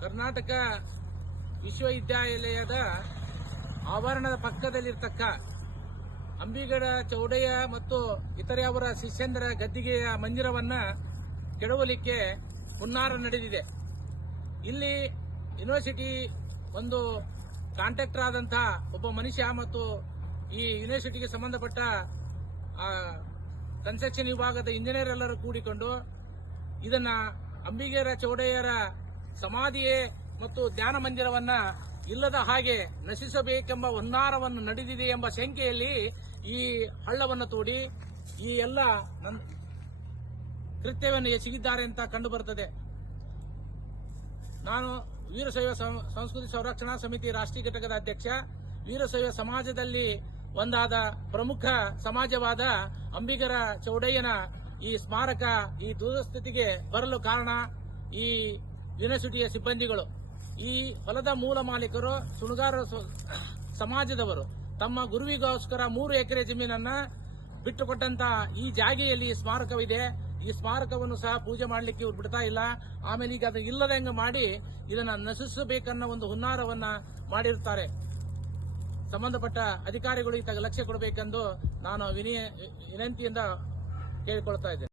ಕರ್ನಾಟಕ ವಿಶ್ವವಿದ್ಯಾಲಯದ ಆವರಣದ ಪಕ್ಕದಲ್ಲಿರ್ತಕ್ಕ ಅಂಬಿಗರ ಚೌಡಯ್ಯ ಮತ್ತು ಇತರೆ ಅವರ ಶಿಷ್ಯಂದರ ಗದ್ದಿಗೆಯ ಮಂದಿರವನ್ನ ಕೆಡವಲಿಕ್ಕೆ ಹುನ್ನಾರ ನಡೆದಿದೆ. ಇಲ್ಲಿ ಯೂನಿವರ್ಸಿಟಿ ಒಂದು ಕಾಂಟ್ರಾಕ್ಟರ್ ಆದಂತಹ ಒಬ್ಬ ಮನುಷ್ಯ ಮತ್ತು ಈ ಯೂನಿವರ್ಸಿಟಿಗೆ ಸಂಬಂಧಪಟ್ಟ ಕನ್ಸ್ಟ್ರಕ್ಷನ್ ವಿಭಾಗದ ಇಂಜಿನಿಯರ್ ಎಲ್ಲರೂ ಕೂಡಿಕೊಂಡು ಇದನ್ನ ಅಂಬಿಗರ ಚೌಡಯ್ಯರ ಸಮಾಧಿಯೇ ಮತ್ತು ಧ್ಯಾನ ಮಂದಿರವನ್ನ ಇಲ್ಲದ ಹಾಗೆ ನಶಿಸಬೇಕೆಂಬ ಹುನ್ನಾರವನ್ನು ನಡೆದಿದೆ ಎಂಬ ಶಂಕೆಯಲ್ಲಿ ಈ ಹಳ್ಳವನ್ನು ತೋಡಿ ಈ ಎಲ್ಲ ಕೃತ್ಯವನ್ನು ಎಸಗಿದ್ದಾರೆ ಅಂತ ಕಂಡು ಬರುತ್ತದೆ. ನಾನು ವೀರಶೈವ ಸಂಸ್ಕೃತಿ ಸಂರಕ್ಷಣಾ ಸಮಿತಿ ರಾಷ್ಟ್ರೀಯ ಘಟಕದ ಅಧ್ಯಕ್ಷ. ವೀರಶೈವ ಸಮಾಜದಲ್ಲಿ ಒಂದಾದ ಪ್ರಮುಖ ಸಮಾಜವಾದ ಅಂಬಿಗರ ಚೌಡಯ್ಯನ ಈ ಸ್ಮಾರಕ ಈ ದುರಸ್ಥಿತಿಗೆ ಬರಲು ಕಾರಣ ಈ ಯೂನಿವರ್ಸಿಟಿಯ ಸಿಬ್ಬಂದಿಗಳು. ಈ ಹೊಲದ ಮೂಲ ಮಾಲೀಕರು ಸುಣಗಾರ ಸಮಾಜದವರು ತಮ್ಮ ಗುರುವಿಗೋಸ್ಕರ 3 ಎಕರೆ ಜಮೀನನ್ನ ಬಿಟ್ಟುಕೊಟ್ಟಂತ ಈ ಜಾಗೆಯಲ್ಲಿ ಸ್ಮಾರಕವಿದೆ. ಈ ಸ್ಮಾರಕವನ್ನು ಸಹ ಪೂಜೆ ಮಾಡಲಿಕ್ಕೆ ಇವ್ರು ಬಿಡ್ತಾ ಇಲ್ಲ. ಆಮೇಲೆ ಈಗ ಅದು ಇಲ್ಲದಂಗೆ ಮಾಡಿ ಇದನ್ನ ನಶಿಸಬೇಕನ್ನೋ ಒಂದು ಹುನ್ನಾರವನ್ನ ಮಾಡಿರುತ್ತಾರೆ. ಸಂಬಂಧಪಟ್ಟ ಅಧಿಕಾರಿಗಳು ಇತ್ತ ಲಕ್ಷ್ಯ ಕೊಡಬೇಕೆಂದು ನಾನು ವಿನಂತಿಯಿಂದ ಕೇಳಿಕೊಳ್ತಾ ಇದ್ದೇನೆ.